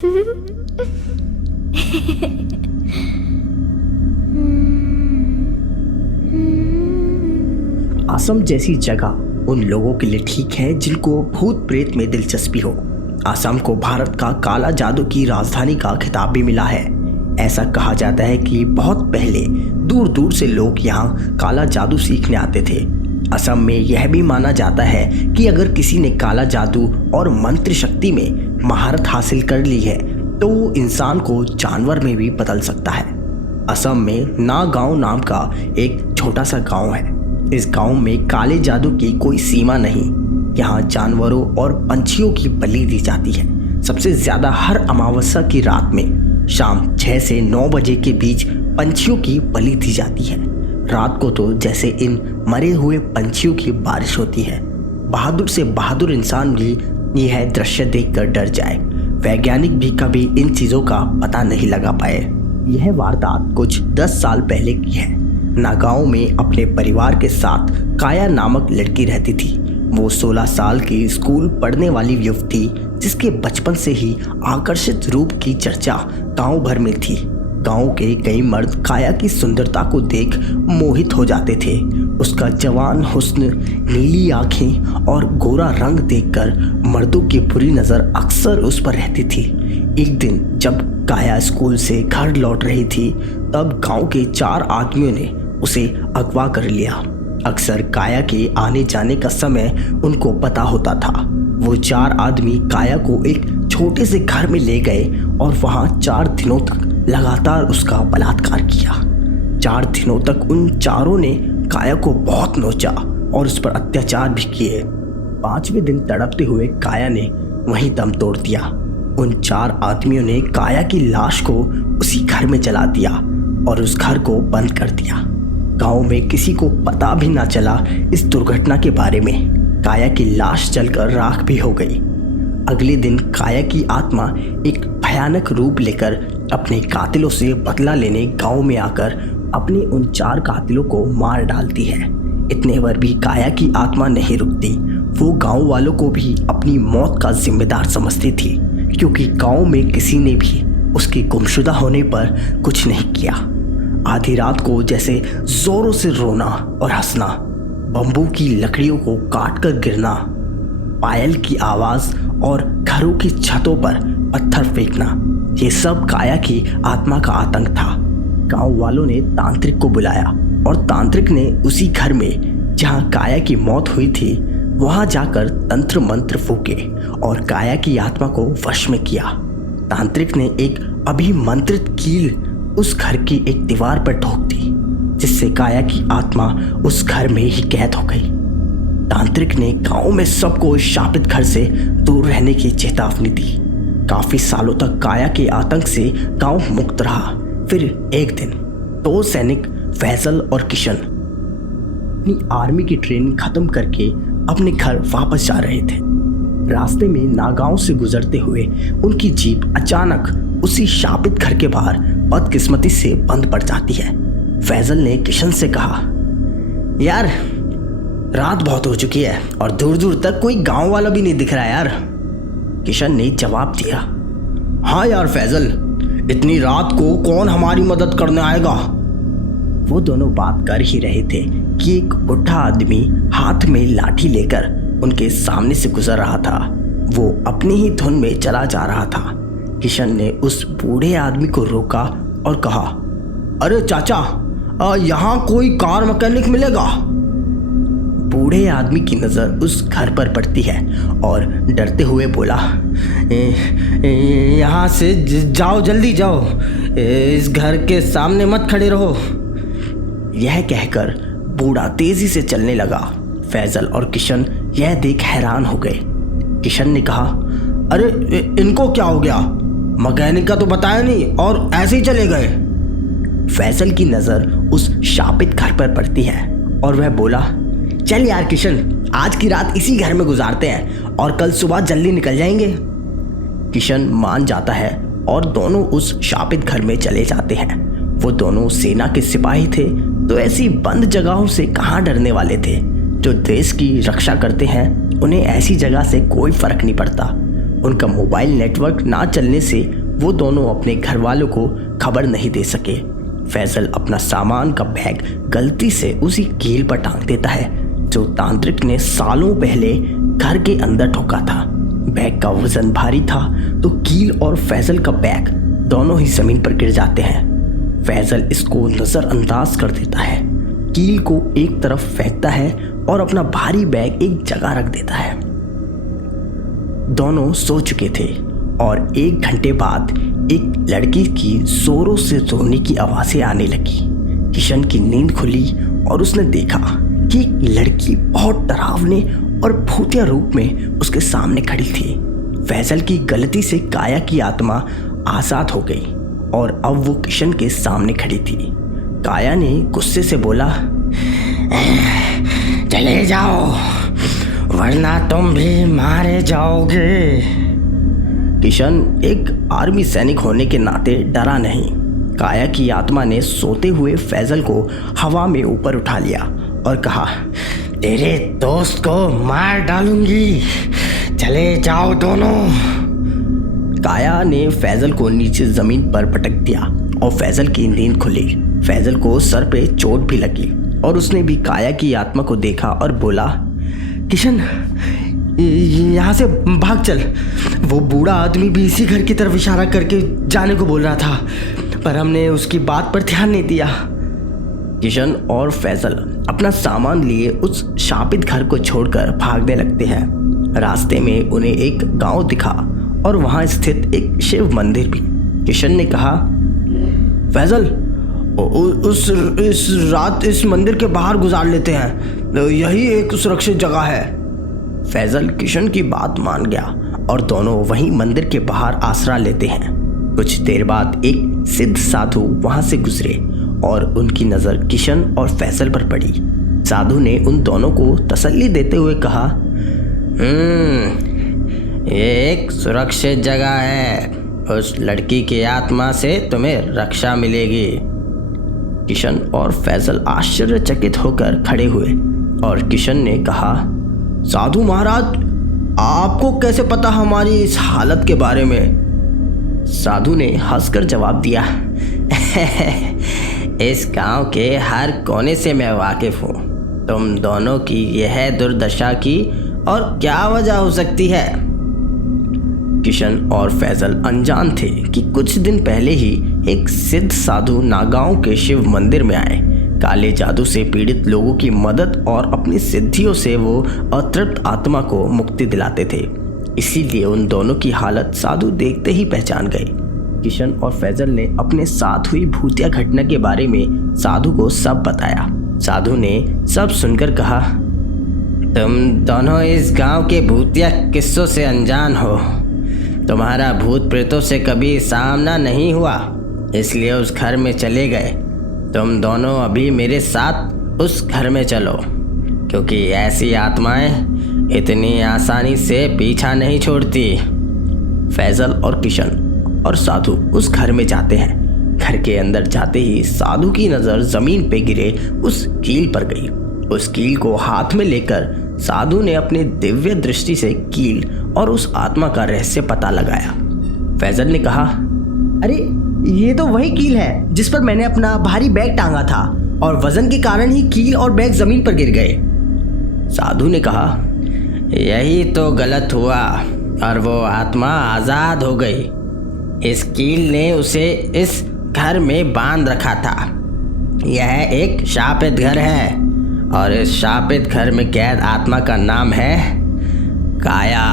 आश्रम जैसी जगह उन लोगों के लिए ठीक है जिनको भूत प्रेत में दिलचस्पी हो। आसाम को भारत का काला जादू की राजधानी का खिताब भी मिला है। ऐसा कहा जाता है कि बहुत पहले दूर दूर से लोग यहाँ काला जादू सीखने आते थे। असम में यह भी माना जाता है कि अगर किसी ने काला जादू और मंत्र शक्ति में महारत हासिल कर ली है तो वो इंसान को जानवर में भी बदल सकता है। असम में नागांव नाम का एक छोटा सा गांव है। इस गांव में काले जादू की कोई सीमा नहीं। यहाँ जानवरों और पंछियों की बलि दी जाती है। सबसे ज्यादा हर अमावस्या की रात में शाम 6 से 9 बजे के बीच पंछियों की बलि दी जाती है। रात को तो जैसे इन मरे हुए पंछियों की बारिश होती है। बहादुर से बहादुर इंसान भी यह दृश्य देखकर डर जाए। वैज्ञानिक भी कभी इन चीजों का पता नहीं लगा पाए। यह वारदात कुछ 10 साल पहले की है। नागांव में अपने परिवार के साथ काया नामक लड़की रहती थी। वो 16 साल की स्कूल पढ़ने वाली युवती थी जिसके बचपन से ही आकर्षित रूप की चर्चा गांव भर में थी। गांव के कई मर्द काया की सुंदरता को देख मोहित हो जाते थे। उसका जवान हुस्न, नीली आंखें और गोरा रंग देखकर मर्दों की बुरी नजर अक्सर उस पर रहती थी। एक दिन जब काया स्कूल से घर लौट रही थी तब गांव के 4 आदमियों ने उसे अगवा कर लिया। अक्सर काया के आने जाने का समय उनको पता होता था। वो 4 आदमी काया को एक छोटे से घर में ले गए और वहां 4 दिनों तक लगातार उसका बलात्कार किया। 4 दिनों तक उन चारों ने काया को बहुत नोचा और उस पर अत्याचार भी किए। 5वें दिन तड़पते हुए काया ने वहीं दम तोड़ दिया। उन 4 आदमियों ने काया की लाश को उसी घर में जला दिया और उस घर को बंद कर दिया। गांव में किसी को पता भी ना चला इस दुर्घटना के बारे में। काया की लाश जलकर राख भी हो गई। अगले दिन काया की आत्मा एक भयानक रूप लेकर अपने कातिलों से बदला लेने गांव में आकर अपने उन 4 कातिलों को मार डालती है। इतने पर भी काया की आत्मा नहीं रुकती। वो गांव वालों को भी अपनी मौत का जिम्मेदार समझती थी क्योंकि गांव में किसी ने भी उसके गुमशुदा होने पर कुछ नहीं किया। आधी रात को जैसे जोरों से रोना और हंसना, बम्बू की लकड़ियों को काट कर गिरना, पायल की आवाज और घरों की छतों पर पत्थर फेंकना, ये सब काया की आत्मा का आतंक था। गांव वालों ने तांत्रिक को बुलाया और तांत्रिक ने उसी घर में जहां काया की मौत हुई थी वहां जाकर तंत्र मंत्र फूके और काया की आत्मा को वश में किया। तांत्रिक ने एक अभिमंत्रित कील उस घर की एक दीवार पर ठोक दी जिससे काया की आत्मा उस घर में ही कैद हो गई। तांत्रिक ने गांव में सबको इस शापित घर से दूर रहने की चेतावनी दी। काफी सालों तक काया के आतंक से गांव मुक्त रहा। फिर एक दिन 2 सैनिक फैजल और किशन अपनी आर्मी की ट्रेनिंग खत्म करके अपने घर वापस जा रहे थे। रास्ते में नागांव से गुजरते हुए उनकी जीप अचानक उसी शापित घर के बाहर बदकिस्मती से बंद पड़ जाती है। फैजल ने किशन से कहा, यार रात बहुत हो चुकी है और दूर दूर तक कोई गांव वाला भी नहीं दिख रहा यार। किशन ने जवाब दिया, हाँ यार फैजल, इतनी रात को कौन हमारी मदद करने आएगा। वो दोनों बात कर ही रहे थे कि एक बुढ़ा आदमी हाथ में लाठी लेकर उनके सामने से गुजर रहा था। वो अपनी ही धुन में चला जा रहा था। किशन ने उस बूढ़े आदमी को रोका और कहा, अरे चाचा, यहाँ कोई कार मैकेनिक मिलेगा। बूढ़े आदमी की नज़र उस घर पर पड़ती है और डरते हुए बोला, यहाँ से जाओ, जल्दी जाओ, इस घर के सामने मत खड़े रहो। यह कहकर बूढ़ा तेजी से चलने लगा। फैजल और किशन यह देख हैरान हो गए। किशन ने कहा, अरे इनको क्या हो गया, मैकेनिक का तो बताया नहीं और ऐसे ही चले गए। फैजल की नज़र उस शापित घर पर पड़ती है और वह बोला, चल यार किशन, आज की रात इसी घर में गुजारते हैं और कल सुबह जल्दी निकल जाएंगे। किशन मान जाता है और दोनों उस शापित घर में चले जाते हैं। वो दोनों सेना के सिपाही थे तो ऐसी बंद जगहों से कहाँ डरने वाले थे। जो देश की रक्षा करते हैं उन्हें ऐसी जगह से कोई फर्क नहीं पड़ता। उनका मोबाइल नेटवर्क ना चलने से वो दोनों अपने घर वालों को खबर नहीं दे सके। फैजल अपना सामान का बैग गलती से उसी कील पर टांग देता है जो तांत्रिक ने सालों पहले घर के अंदर ठोका था। बैग का वजन भारी था तो कील और फैजल का बैग दोनों ही जमीन पर गिर जाते हैं। फैजल इसको नजरअंदाज कर देता है, कील को एक तरफ फेंकता है और अपना भारी बैग एक जगह रख देता है। दोनों सो चुके थे और 1 घंटे बाद एक लड़की की जोरों से रोने की आवाजें आने लगी। किशन की नींद खुली और उसने देखा कि एक लड़की बहुत डरावने और भूतिया रूप में उसके सामने खड़ी थी। फैजल की गलती से काया की आत्मा आजाद हो गई और अब वो किशन के सामने खड़ी थी। काया ने गुस्से से बोला, चले जाओ वरना तुम भी मारे जाओगे। किशन एक आर्मी सैनिक होने के नाते डरा नहीं। काया की आत्मा ने सोते हुए फैजल को हवा में ऊपर उठा लिया और कहा, तेरे दोस्त को मार डालूंगी, चले जाओ दोनों। काया ने फैजल को नीचे जमीन पर पटक दिया और फैजल की नींद खुली। फैजल को सर पे चोट भी लगी और उसने भी काया की आत्मा को देखा और बोला, किशन यहाँ से भाग चल। वो बूढ़ा आदमी भी इसी घर की तरफ इशारा करके जाने को बोल रहा था, पर हमने उसकी बात पर ध्यान नहीं दिया। किशन और फैजल अपना सामान लिए उस शापित घर को छोड़कर भागने लगते हैं। रास्ते में उन्हें एक गांव दिखा और वहां स्थित एक शिव मंदिर भी। किशन ने कहा, फैजल इस रात इस मंदिर के बाहर गुजार लेते हैं, यही एक सुरक्षित जगह है। फैजल किशन की बात मान गया और दोनों वहीं मंदिर के बाहर आसरा लेते हैं। कुछ देर बाद एक सिद्ध साधु वहां से गुजरे और उनकी नजर किशन और फैजल पर पड़ी। साधु ने उन दोनों को तसल्ली देते हुए कहा, ये एक सुरक्षित जगह है, उस लड़की की आत्मा से तुम्हें रक्षा मिलेगी। किशन और फैजल आश्चर्यचकित होकर खड़े हुए और किशन ने कहा, साधु महाराज, आपको कैसे पता हमारी इस हालत के बारे में? साधु ने हंसकर जवाब दिया, इस गांव के हर कोने से मैं वाकिफ हूँ। तुम दोनों की यह दुर्दशा की और क्या वजह हो सकती है? किशन और फैजल अनजान थे कि कुछ दिन पहले ही एक सिद्ध साधु नागांव के शिव मंदिर में आए। काले जादू से पीड़ित लोगों की मदद और अपनी सिद्धियों से वो अतृप्त आत्मा को मुक्ति दिलाते थे। इसीलिए उन दोनों की हालत साधु देखते ही पहचान गए। किशन और फैजल ने अपने साथ हुई भूतिया घटना के बारे में साधु को सब बताया। साधु ने सब सुनकर कहा, तुम दोनों इस गांव के भूतिया किस्सों से अनजान हो। तुम्हारा भूत प्रेतों से कभी सामना नहीं हुआ, इसलिए उस घर में चले गए। तुम दोनों अभी मेरे साथ उस घर में चलो, क्योंकि ऐसी आत्माएं इतनी आसानी से पीछा नहीं छोड़ती। फैजल और किशन और साधु उस घर में जाते हैं। घर के अंदर जाते ही साधु की नज़र जमीन पे गिरे उस कील पर गई। उस कील को हाथ में लेकर साधु ने अपनी दिव्य दृष्टि से कील और उस आत्मा का रहस्य पता लगाया। फैजल ने कहा, अरे ये तो वही कील है जिस पर मैंने अपना भारी बैग टांगा था और वजन के कारण ही कील और बैग जमीन पर गिर गए। साधु ने कहा, यही तो गलत हुआ और वो आत्मा आजाद हो गई। इस कील ने उसे इस घर में बांध रखा था। यह एक शापित घर है और इस शापित घर में कैद आत्मा का नाम है काया।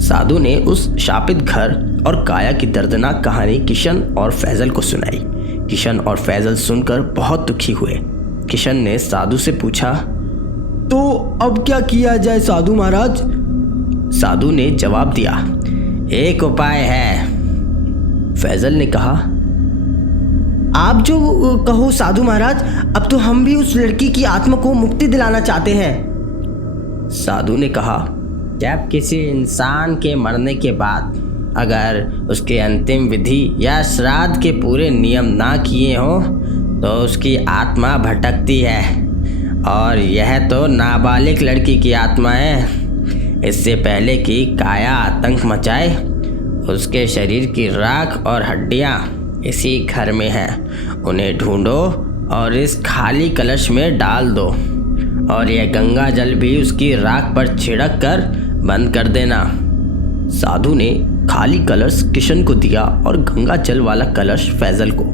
साधु ने उस शापित घर और काया की दर्दनाक कहानी किशन और फैजल को सुनाई। किशन और फैजल सुनकर बहुत दुखी हुए। किशन ने साधु से पूछा, तो अब क्या किया जाए साधु महाराज? साधु ने जवाब दिया, एक उपाय है। फैजल ने कहा, आप जो कहो साधु महाराज, अब तो हम भी उस लड़की की आत्मा को मुक्ति दिलाना चाहते हैं। साधु ने कहा, जब किसी इंसान के मरने के बाद अगर उसके अंतिम विधि या श्राद्ध के पूरे नियम ना किए हों तो उसकी आत्मा भटकती है, और यह तो नाबालिग लड़की की आत्मा है। इससे पहले कि काया आतंक मचाए। उसके शरीर की राख और हड्डियां इसी घर में हैं। उन्हें ढूंढो और इस खाली कलश में डाल दो, और यह गंगा जल भी उसकी राख पर छिड़क कर बंद कर देना। साधु ने खाली कलश किशन को दिया और गंगा जल वाला कलश फैजल को।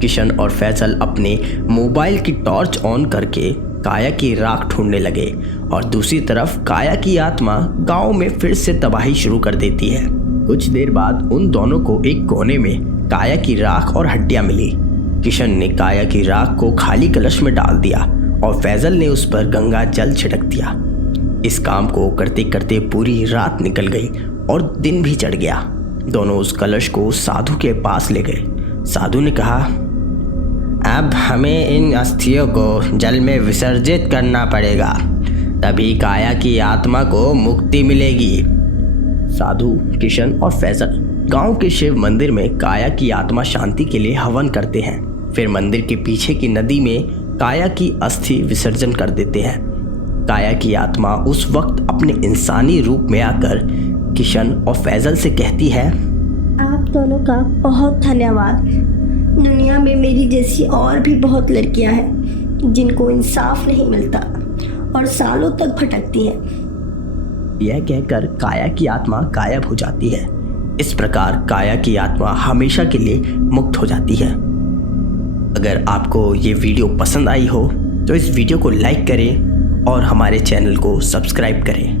किशन और फैजल अपने मोबाइल की टॉर्च ऑन करके काया की राख ढूंढने लगे और दूसरी तरफ काया की आत्मा गांव में फिर से तबाही शुरू कर देती है। कुछ देर बाद उन दोनों को एक कोने में काया की राख और हड्डियां मिली। किशन ने काया की राख को खाली कलश में डाल दिया और फैजल ने उस पर गंगा जल छिड़क दिया। इस काम को करते करते पूरी रात निकल गई और दिन भी चढ़ गया। दोनों उस कलश को साधु के पास ले गए। साधु ने कहा, अब हमें इन अस्थियों को जल में विसर्जित करना पड़ेगा, तभी काया की आत्मा को मुक्ति मिलेगी। साधु, किशन और फैजल गांव के शिव मंदिर में काया की आत्मा शांति के लिए हवन करते हैं। फिर मंदिर के पीछे की नदी में काया की अस्थि विसर्जन कर देते हैं। काया की आत्मा उस वक्त अपने इंसानी रूप में आकर किशन और फैजल से कहती है, आप दोनों का बहुत धन्यवाद। दुनिया में मेरी जैसी और भी बहुत लड़कियां हैं जिनको इंसाफ नहीं मिलता और सालों तक भटकती हैं। यह कहकर काया की आत्मा गायब हो जाती है। इस प्रकार काया की आत्मा हमेशा के लिए मुक्त हो जाती है। अगर आपको ये वीडियो पसंद आई हो तो इस वीडियो को लाइक करें और हमारे चैनल को सब्सक्राइब करें।